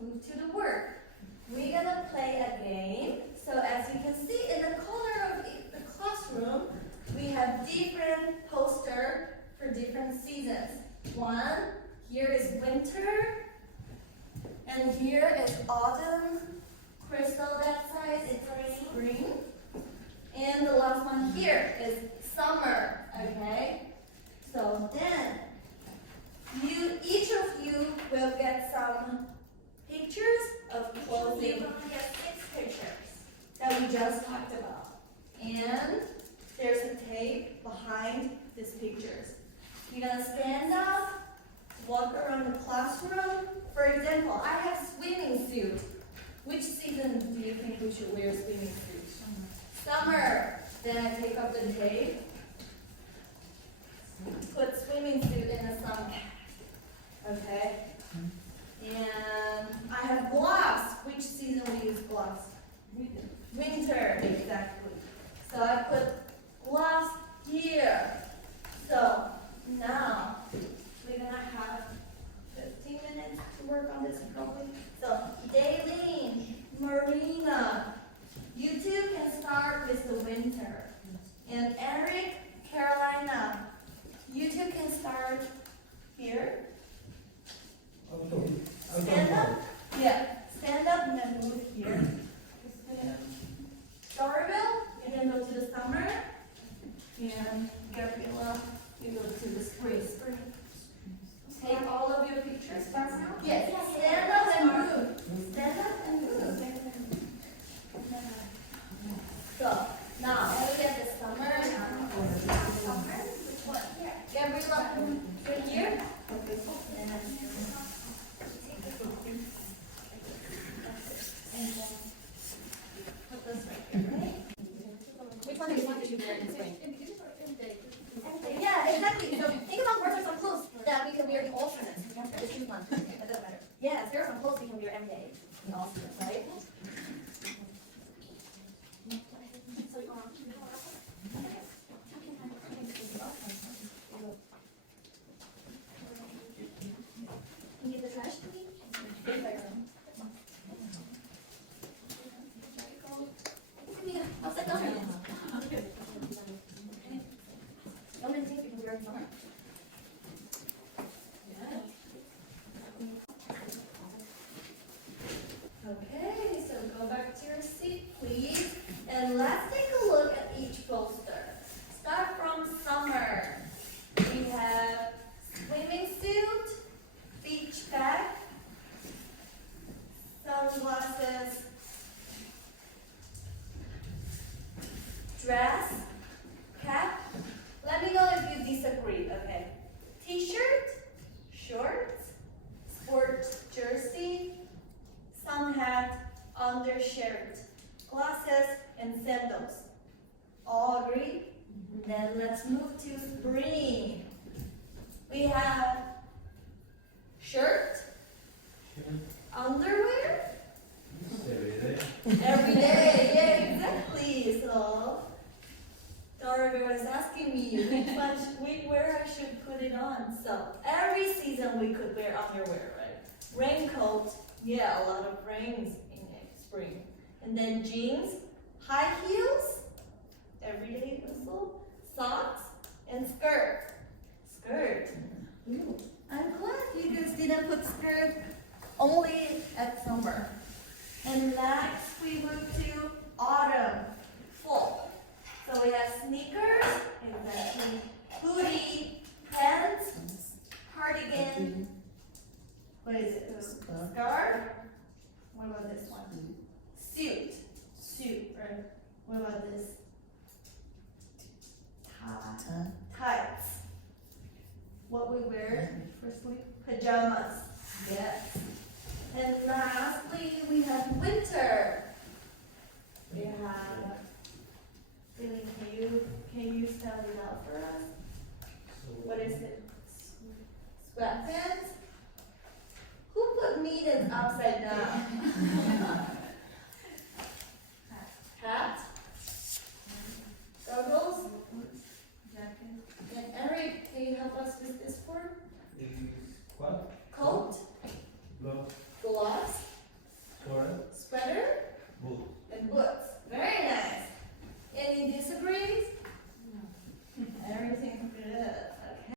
move to the word. We're gonna play a game. So as you can see in the corner of the classroom, we have different posters for different seasons. One, here is winter, and here is autumn. Crystal, that side is spring. And the last one here is summer, okay? So then, each of you will get some pictures of clothing. You're gonna get 6 pictures that we just talked about. And there's a tape behind these pictures. You're gonna stand up, walk around the classroom. For example, I have swimming suit. Which season do you think we should wear swimming suits? Summer. Then I take up the tape. Put swimming suit in the summer. Okay? And I have gloves. Which season we use gloves? Winter, exactly. So I put gloves here. So now we're gonna have 15 minutes to work on this probably. So Daylene, Marina, you two can start with the winter. And Eric, Carolina, you two can start here. Stand up. Yeah, stand up and then move here. Darville, you can go to the summer. And Gabriela, you go to the spring. Take all of your pictures. Yes. Stand up and move. Stand up and move. So now look at the summer. Which one? Here. Gabriela, you're here. And then put this right here, right? Which one do you want to wear in spring? Yeah, exactly. So think about what are some clothes that we can wear in all seasons. Just choose one. That doesn't matter. Yes, there are some clothes we can wear every day in all seasons, right? You need the trash, please? Upside down. No one thinks we can wear it in summer. Okay, so go back to your seat, please. And let's take a look at each poster. Start from summer. We have swimming suit, beach bag, sunglasses, dress, cap. Let me know if you disagree, okay? T-shirt, shorts, sports jersey, sun hat, undershirt, glasses, and sandals. All agree? Then let's move to spring. We have shirt, underwear, every day, yeah, exactly. So Dora was asking me where I should put it on. So every season we could wear underwear, right? Raincoat, yeah, a lot of rains in spring. And then jeans, high heels, everyday also, socks, and skirt. Skirt. Ooh, I'm glad you guys didn't put skirt only at summer. And next we move to autumn, fall. So we have sneakers, exactly, hoodie, pants, cardigan, what is it? Scarf. What about this one? Suit, right? What about this? Tights. What we wear for sleep? Pajamas. Yes. And lastly, we have winter. We have, can you spell it out for us? What is it? Sweatpants? Who put meat in upside down?